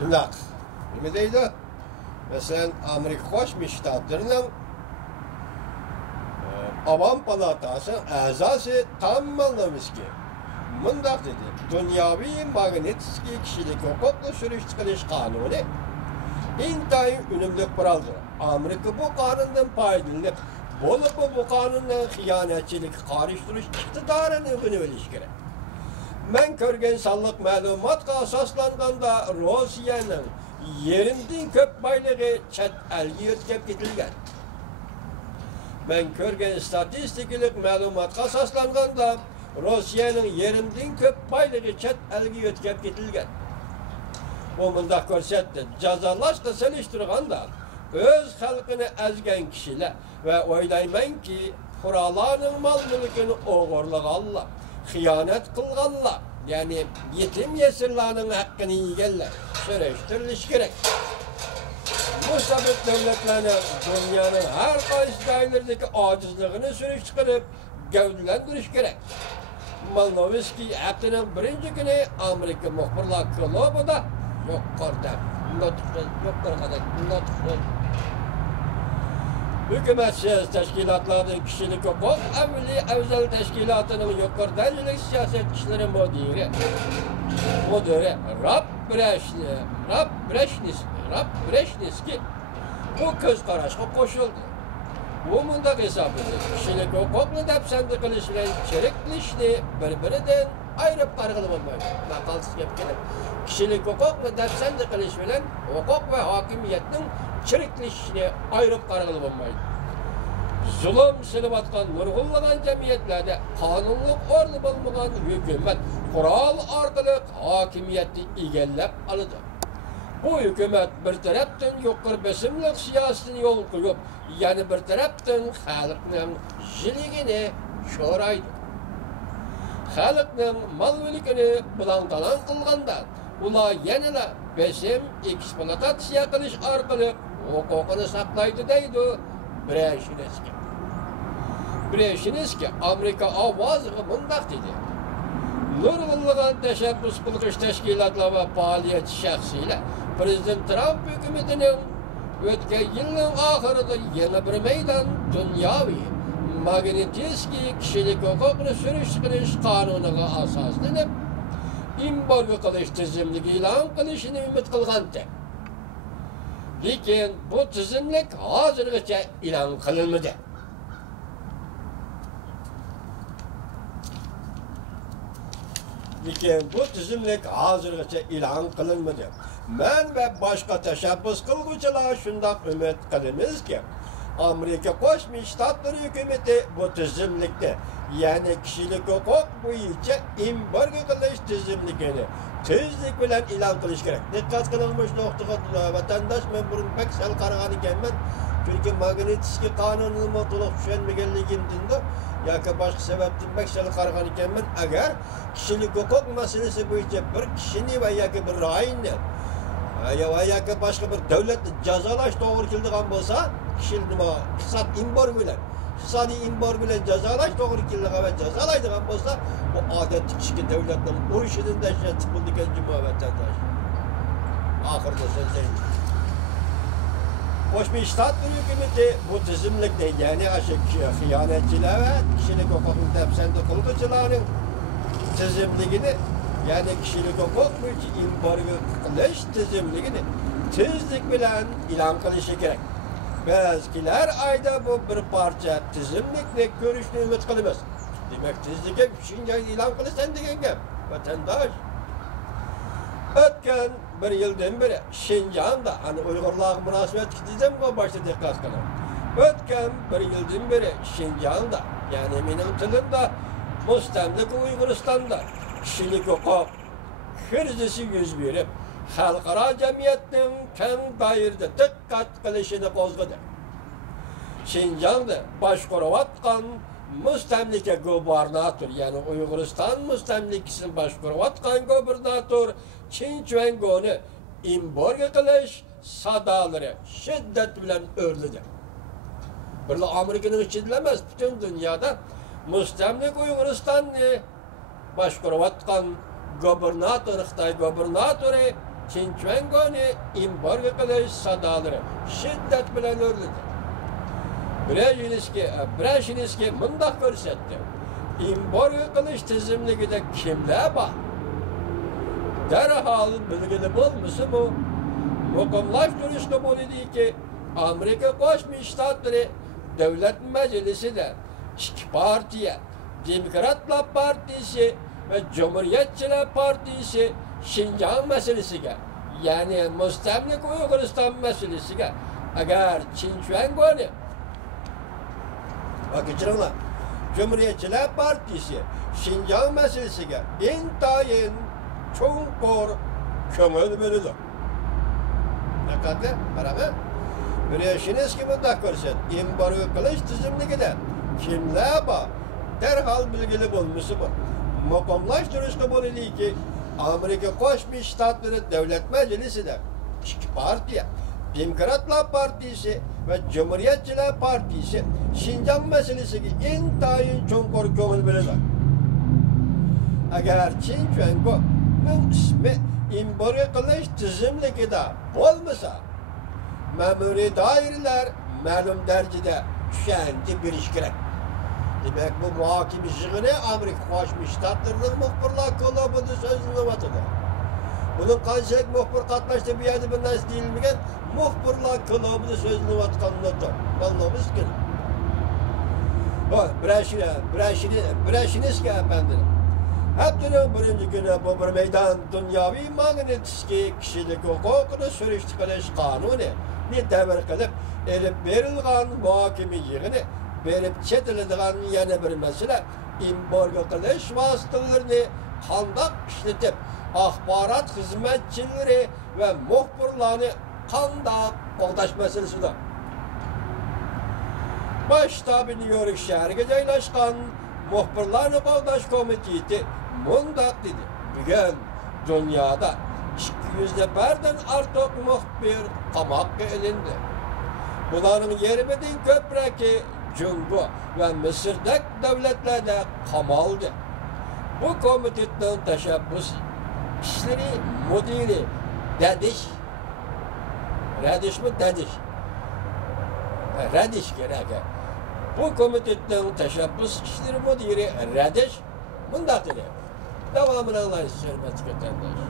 Bak, ne deydi? Mesela Amerika Birleşik Ştatları'nın Avam Palatası azası tamamlamış ki. Mındak dedi, dünyavi magnetski kişilik hukuklu sürüş çıkış kanunu intayın ünümlük kuraldır. Amerika bu kanundan faydalanıp, bu kanundan hiyanetçilik karıştırış iktidarını öğrenmeliyiz gerek. Ben körgen sallık malumatga asaslanganda Rusiyanın yerinden köp baylığı çet elgi ötkep gitilgen. Ben körgen statistiklik malumatga asaslanganda Rusiyanın yerinden köp baylığı çet elgi ötkep gitilgen. Bu mındak körsetdi. Cazalaşqa seliştirganda öz halkını ezgen kişiler ve oylayman ki kurallarının mal mülkünü oğurlaganlar, hiyanet kılganlar, yani yetim yesirlarının hakkını yiyenler süreştiriliş gerek. Bu sabit devletlerine dünyanın her kayısı dairdeki acizliğini sürüş çıkarıp gövdülendiriş gerek. Malnoviski haftanın birinci günü Amerika muhbirlar klubu da yok korda, yok korda, hükümetsiz teşkilatların kişilik hukuk, evvel teşkilatının yukarıdancılık siyasetçileri müdürü Rab Breşniski bu göz karışık koşuldu. Bu mındak hesap edilir. Kişilik hukuklu depsendi kılışılan çelikli birbirinden ayırıp kargılamaydı. Nakalsız yapkelim. Kişilik hukuklu depsendi kılışılan hukuk ve hakimiyetin çelikli ayırıp kargılamaydı. Zulüm silip atkan, nurgullanan cemiyetlerde kanunluk ordu bulmadan hükümet kural arkalık hakimiyeti igellep alıdı. Bu hükümet bir taraftan yukarı besimlik siyasetini yol koyup, yani bir taraftan halkın jiligini şoraydı. Halkın mal mülkünü bulangalan kılganda, ula yanına besim eksploatasiya kılış arkalık hukukunu saklaydı deydi Breşiniski. Amerika avazı mındak dedi. Nurgulluğun teşebbüs kılgıç teşkilatla ve faaliyet şahsıyla Prezident Trump hükümetinin ötken yılın ahırında yeni bir meydan dünyavi magnetiski kişilik hukukunu sürüş kanununa asaslanıp imbargo kılış tizimlik ilan kılışını ümit kılgandı. Lakin bu tizimlik hazırgıça ilan kılınmadı. Bu tizimlik hazırgıça ilan kılınmadı. Ben ve başka teşebbüs kılgıcılar şundan ümit kılınız ki Amerika Birleşik Ştatları hükümeti bu tizimlikte, yani kişilik hukuk boyunca imbargo kılış tizimlikini tezlik bilen ilan kılış gerek. Dikkat kılınmış noktada vatandaş ben burun pek sel karagan ekenmen çünkü magnetiski kanunun mutuluk düşenmegenliğimden de yoki başka sebepten pek sel karagan ekenmen eğer kişilik hukuk meselesi boyunca bir kişini ve yoki bir rayını yoki başka bir devlet cazalaş doğru kildiğen bolsa kişilik iktisat imbargo bilen cazalaş doğru kildiğen ve cazalaydiğen bolsa bu adetli kişi devletin o işinin de çıkıldı genci vatandaş. Ahırda sen Birleşik Ştatlar hükümeti bu tizimlikte yani aşık hiyanetçiler ve kişilik hukukun tepsende kılgıcıların tizimliğini yani kişilik hukuk mülki imbargo kılış tizimliğini tezlik bilen ilan kılışı gerek. Bezkiler ayda bu bir parça tizimlikle görüşünü ümit kılımız. Demek tezlikle Şincan ilan kılısan degen gep. Vatandaş. Ötken bir yıldan beri Şincan'da hani Uygurlarla münasebet gideceğim bu başta dikkat kılın. Ötken bir yıldan beri Şincan'da yani benim tilimde müstemlik Uyguristan'da kişilik hukuk krizisi yüz verip halkara cemiyetinin keng dairede dikkat kılışını kozgadı. Şincan'da başkuruvatkan müstemlike gubernatör yani Uyguristan müstemlikisini başkuruvatkan gubernatör Çin Çuengo'nu imbargo kılış sadaları şiddet bilen örlüdü. Böyle Amerika'nın içindilemez bütün dünyada müstemlik Uyguristan'ı başkuruvatkan gubernatör, Xitay gubernatörü Çinçvengoni imbargo kılış sadaları şiddet bilen örlüdü. Brejinski mındak görsetti. İmbargo kılış tizimligide kimler var? Derhal bilgili bulmusu mu? Mukumlaştırışlı bu dedi ki Amerika Koşmuş Ştatları Devlet Meclisi de iki partiye, Demokratlar Partisi ve Cumhuriyetçiler Partisi Şincan meselesiga, yani Müstemlik Uygurustan meselesiga, eğer Çinçvengoni, bakıcılar, Cumhuriyetçiler Partisi Şincan meselesiga intayin çoğunkur kömür bölüdü. Hakikaten, beraber. Görüyorsunuz ki bunda görsen, imbargo kılıç tizimlikide kimler var? Derhal bilgili bulmuşu bu. Mukumlaştırışlı bu dedi ki, Amerika Koşmuş Ştatları Devlet Meclisi de iki partiye, Demokratlar Partisi ve Cumhuriyetçiler Partisi Şincan meselesi ki intayin çoğunkur kömür bölüdü. Eğer Çinçvengo'nun ismi imbargo kılıç tizimlikide olmasa, memuri daireler malum derecede düşenti bir iş gerek. Demek bu muhakeme işini Amerika Koşmuş Ştatları'nın muhbirler kulübünde sözünü vatıdı. Bunun kanşek muhbir katlaştı bir yerde bir nasıl değilmegen muhbirler kulübünde sözünü vatıkanını da. Anlamız ki. Breşiniz ki efendim. Hepsinin birinci günü bu bir meydan dünyavi magnetiski kişilik hukukunu sürüştürüş kanunu ne devir kılıp elip verilgan muhakeme yığını verip çetildiğin yana bir mesele imbargo kılış vasıtalarını kandak işletip ahbarat hizmetçileri ve muhbirlerini kandak koldaş meselesidir. Başta bir New York şehri joylashgan muhbirlarni koldaş komiteti mundak dedi. Bugün dünyada 200'den artık muhbir qamoqqa ilindi. Bularning yarmidan ko'pragi Jungo ve Mısır'daki devletlerde qamaldi. Bu komitetning tashabbus işleri müdiri Radish gerek. Bu komitetning tashabbus işleri müdiri Radish bunday dedi. Devamını anlayışlar, hürmetli vatandaş.